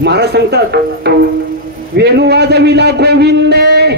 महाराज सांगतात वेणू वाजविला गोविंदे,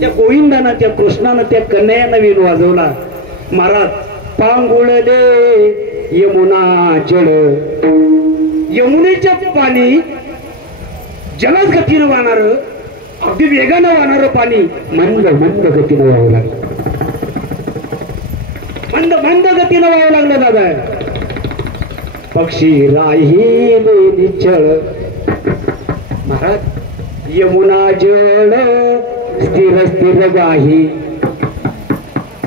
त्या गोविंदानं त्या कृष्णानं त्या कन्हैयानं वेणू वाजवला. महाराज पांगुळले यमुना जळ, यमुनेच्या पाणी जलद गतीनं वाहणार, अगदी वेगानं वाहणार पाणी मंद मंद गतीनं वाहू लागलं, मंद मंद गतीनं वाहू लागलं. दादा पक्षी राहिले निचळ, महाराज यमुना जळ स्थिर स्थिर गाही,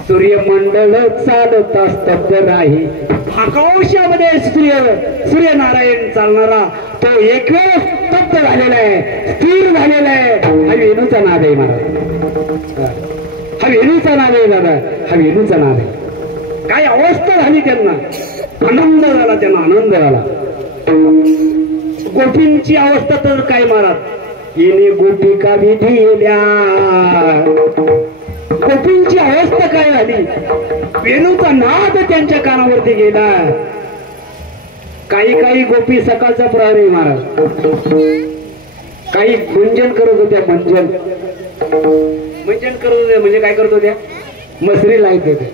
सूर्यमंडळ चालता स्तब्ध राही. आकाशामध्ये सूर्यनारायण चालणारा तो एक वेळ स्तब्ध झालेला आहे, स्थिर झालेला आहे. हा वेणूचा नाद आहे महाराज, हा वेणूचा नाद आहे दादा, हा वेणूचा नाद आहे. काय अवस्था झाली त्यांना, आनंद झाला त्यांना, आनंद झाला. गोपींची अवस्था तर काय महाराज, येणे गोपिका विधिल्या, गोपींची अवस्था काय झाली, वेणूचा नाद त्यांच्या कानावरती गेला. काही काही गोपी सकाळचा प्रहर आहे महाराज, काही मंजन करत होत्या, मंजन करत होत्या. म्हणजे काय करत होत्या, मसरी लाईत होत्या,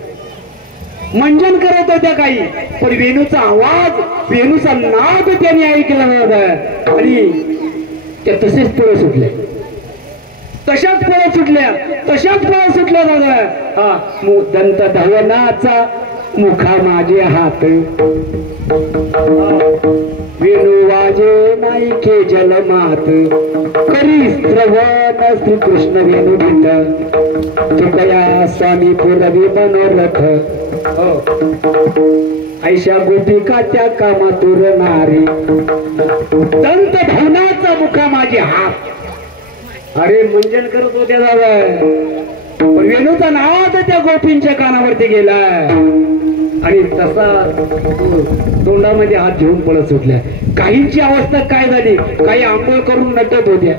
मंजन करत होत्या काही. पण वेणूचा आवाज, वेणूचा नाद त्यांनी ऐकला नव्हता आणि त्या तसेच पुढे सुटल्या, तशाच पळत सुटल्या, तशाच पळत सुटल्या दादा. हा दंत धवनाचा मुखा माझे हात, वेणू वाजे नाईके जलमात, करी श्रवण श्रीकृष्ण वेणू गीत, तुकया स्वामी पुरवी मनोरथ. ऐशा गोपिका त्या कामातुर नारी, दंत धवनाचा मुखा माझे हात. अरे मंजन करत होत्या दादा, वेणूचा नाद त्या गोपींच्या कानावरती गेला आणि तसा तोंडामध्ये हात घेऊन पळत सुटल्या. काहींची अवस्था काय झाली, काही आंघोळ करून नटत होत्या.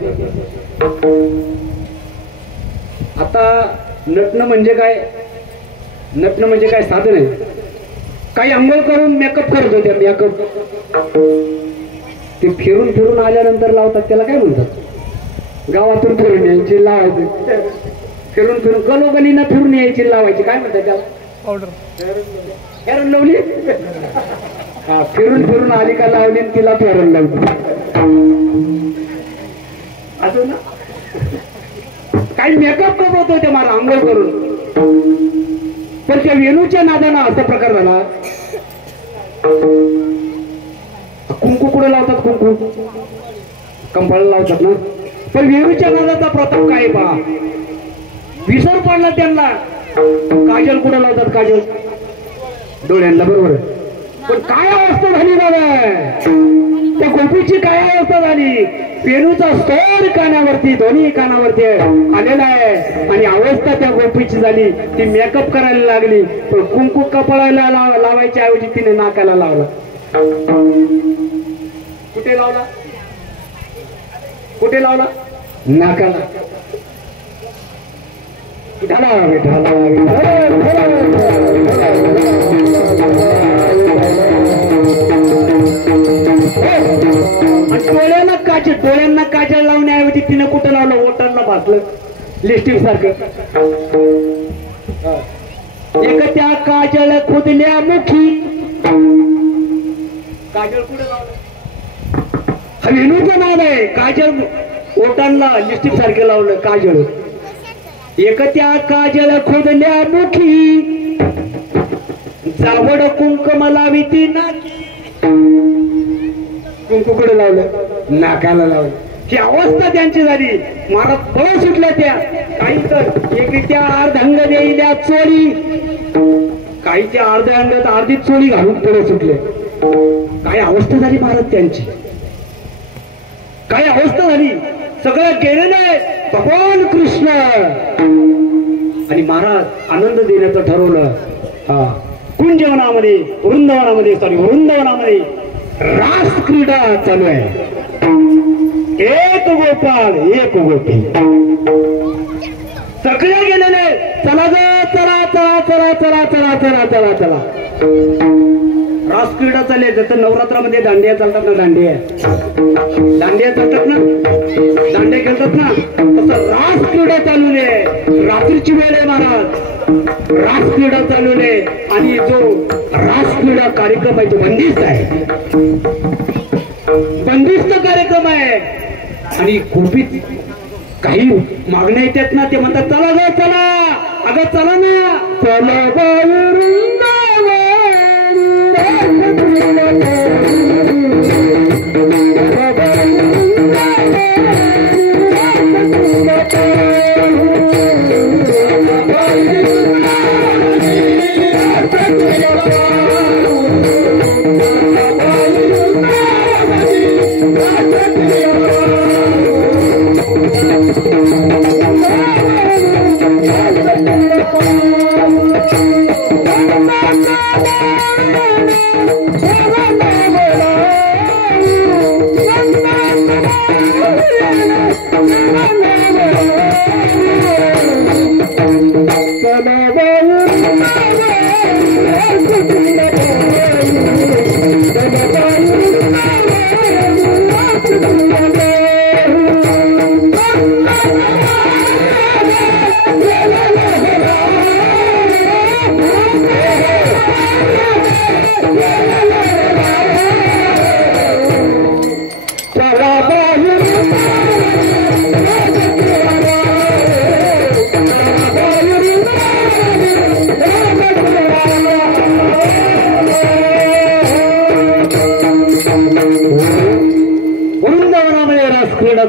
आता नटणं म्हणजे काय, नटणं म्हणजे काय साधन आहे. काही आंघोळ करून मेकअप करत होत्या, मेकअप. ते फिरून फिरून आल्यानंतर लावतात त्याला काय म्हणतात, गावातून फिरून यायची लावायची, फिरून फिरून गलोगलीनं फिरून यायची लावायची, काय म्हणतात त्याला, पावडर, फेरन लावली. हा फिरून फिरून आली का लावली, तिला फेरन लावली. अजून काही मेकअप करत होते मला आंघोळ करून. पण त्या वेणूच्या नादानं असा प्रकार झाला. कुंकू कुठे लावतात, कुंकू कंपाळाला लावतात ना. पण वेणूच्या नादाचा प्रताप काय पहा, विसर पडला त्यांना. काजल कुठे लावतात, काजल डोळ्यांना, बरोबर. पण काय अवस्था झाली दादा, त्या गोपीची काय अवस्था झाली. वेणूचा स्वर कानावरती, दोन्ही कानावरती आलेला आहे आणि अवस्था त्या गोपीची झाली. ती मेकअप करायला लागली, पण कुंकू कपाळाला लावायच्या ऐवजी तिने नाकाला लावला. कुठे लावला, कुठे लावला, नाकाला. ढाला ढाला डोळ्यांना काजल, डोळ्यांना काजल लावण्याऐवजी तिनं कुठं लावलं, ओटांना भासलं लिपस्टिक सारखं. एक त्या काजल खुदल्या मुखी, काजल कुठे लावलं, हा वेणूचं नाद आहे. काजल ओटांना लिपस्टिक सारखं लावलं काजल. एक त्या काजल खुदल्या मुखी, जावड कुंकम लावी ती नाकी. कुंकू कुठे लावलं, नाकाला लावलं. ही अवस्था त्यांची झाली. महाराज पळ सुटल्या त्या. काही तर एकरित्या अर्धांग देईल्या चोरी, काहीच्या अर्ध्या अंगात अर्धी चोरी घालून पळ सुटले. काय अवस्था झाली महाराज त्यांची, काय अवस्था झाली. सगळं गेलेलं आहे भगवान कृष्ण. आणि महाराज आनंद देण्याचं ठरवलं. कुंजवनामध्ये वृंदावनामध्ये रास क्रीडा चालू आहे. एक गोपाळ एक गोपी सगळे गेलेले. चला ग चला चला चला चला चला चला चला चला. रास क्रीडा चालले. जसं नवरात्रामध्ये दांडिया चालतात ना, दांडिया चालतात ना, दांडिया खेळतात ना, तसं रास क्रीडा चालू आहे. रात्रीची वेळ आहे महाराज, रास क्रीडा चालू आहे. आणि जो रास क्रीडा कार्यक्रम आहे तो बंदिस्त आहे, बंदिस्त कार्यक्रम आहे. आणि गोपी काही मागण्या येतात ना, ते म्हणतात चला ग चला, अगं चला ना, चला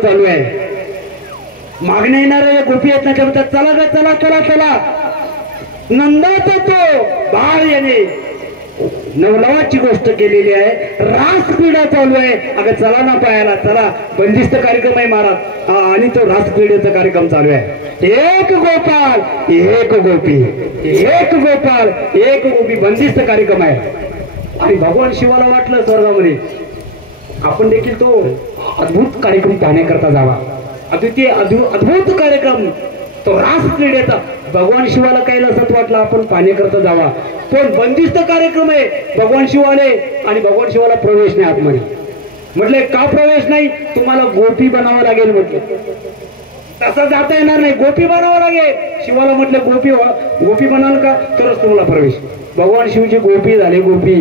चालू आहे. मागण्या येणाऱ्या गोपी आहेत ना, ते म्हणतात चला ग चला चला चला. नंदाचा तो बाळ याने नवलावाची गोष्ट केलेली आहे. रास क्रीडा चालू आहे. अगं चला ना पायाला, चला. बंदिस्त कार्यक्रम आहे महाराज. आणि तो रास क्रीडेचा कार्यक्रम चालू आहे. एक गोपाल एक गोपी, एक गोपाल एक गोपी, बंदिस्त कार्यक्रम आहे. आणि भगवान शिवाला वाटलं स्वर्गामध्ये आपण देखील तो अद्भुत कार्यक्रम पाहण्याकरता जावा. अद्वितीय अद्भुत कार्यक्रम तो रास क्रीडेचा. भगवान शिवाला कैलासात वाटलं आपण पाहण्याकरता जावा, पण बंदिस्त कार्यक्रम आहे. भगवान शिवाले आणि भगवान शिवाला प्रवेश नाही आतमध्ये. म्हटले का प्रवेश नाही, तुम्हाला गोपी बनावं लागेल. म्हटलं तसं जाता येणार नाही, गोपी बनावं लागेल. शिवाला म्हटलं गोपी बनाल का तरच तुम्हाला प्रवेश. भगवान शिवची गोपी झाले, गोपी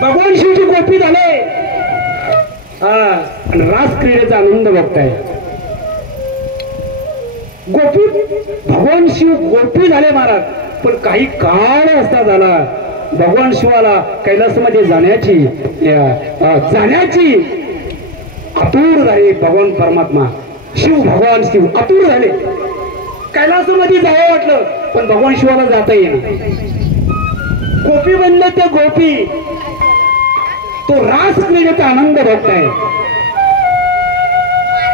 भगवान शिवची गोपी झाले. आणि रास क्रीडेचा आनंद बघताय. गोपी भगवान शिव गोपी झाले महाराज. पण काही काळ असा झाला भगवान शिवाला कैलासमध्ये जाण्याची आतुर झाले. भगवान परमात्मा भगवान शिव आतुर झाले. कैलासामध्ये जावं वाटलं पण भगवान शिवाला जाता येणार. गोपी बनले ते गोपी. तो रास क्रीडेचा आनंद भोगताय.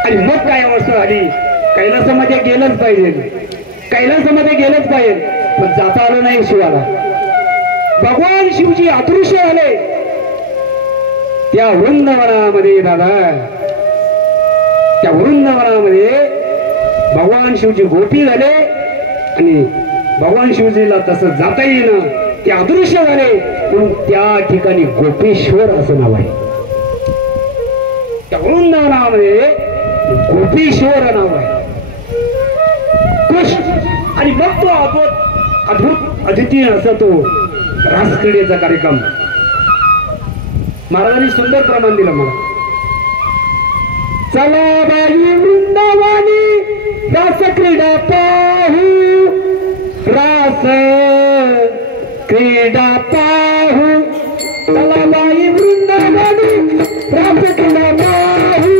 आणि मग काय अवस्था झाली, कैलासामध्ये गेलंच पाहिजे, कैलासामध्ये गेलंच पाहिजे, पण जाता आलं नाही शिवाला. भगवान शिवजी अदृश्य झाले त्या वृंदावनामध्ये. दादा त्या वृंदावनामध्ये भगवान शिवजी गोपी झाले आणि भगवान शिवजीला तसं जाता येईना, ते अदृश्य झाले. म्हणून त्या ठिकाणी गोपेश्वर असं नाव आहे. त्या वृंदावनामध्ये गोपेश्वर नाव आहे कृष्ण. आणि मग तो अद्भुत अद्वितीय असा तो रास क्रीडेचा कार्यक्रम महाराजांनी सुंदर प्रमाण दिलं मला. चला बाई वृंदावनी रास क्रीडा पाहू, रास क्रीडा पाहू. चला बाई वृंदावनी रास क्रीडा पाहू.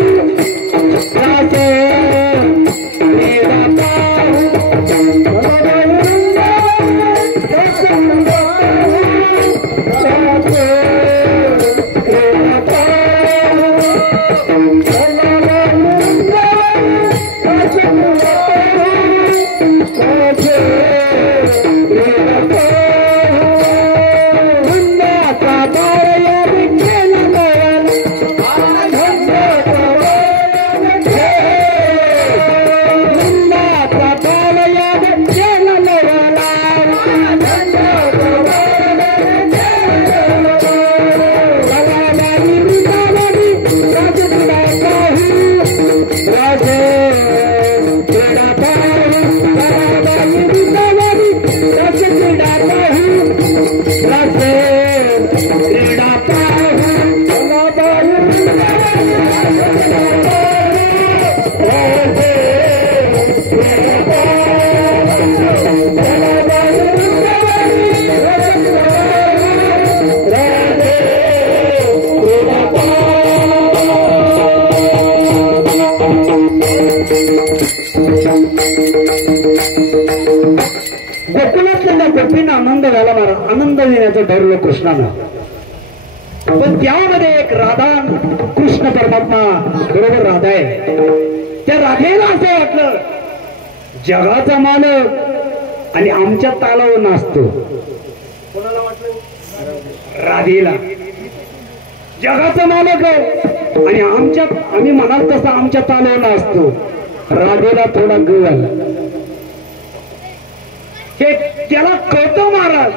गोकुळातल्या गोपींना आनंद झाला मारा, आनंद देण्याचं ठरवलं कृष्णानं. पण त्यामध्ये एक राधा, कृष्ण परमात्मा बरोबर राधा आहे. त्या राधेला असं वाटलं जगाचा मालक आणि आमच्या तालावर नाचतो. कोणाला वाटलं? राधेला. जगाचा मालक आहे आणि आम्ही म्हणाल तसं आमच्या तालावर नाचतो. राधेला थोडा गळ आला. हे त्याला कळतो महाराज,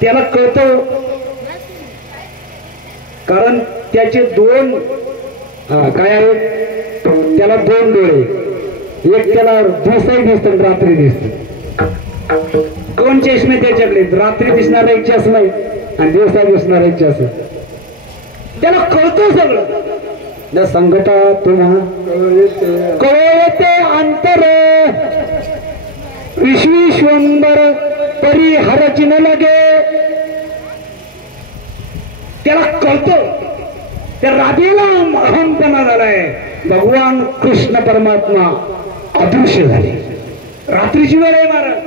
त्याला कळतो, कारण त्याचे दोन काय आहेत, त्याला दोन डोळे, एक त्याला दिवसाही दिसत आणि रात्री दिसत. दोन चष्मे त्याच्याकडे, रात्री दिसणारा एक चष्मा आहे आणि दिवसा दिसणारा एक चष्मा. त्याला कळतो सगळं. त्या संकटात कळ येते अंतर विश्वेश्वंबर परिहरच न लगे. त्याला कळतं. त्या राधेला अहंपणा झालाय. भगवान कृष्ण परमात्मा अदृश्य झाले. रात्रीची वेळ आहे महाराज.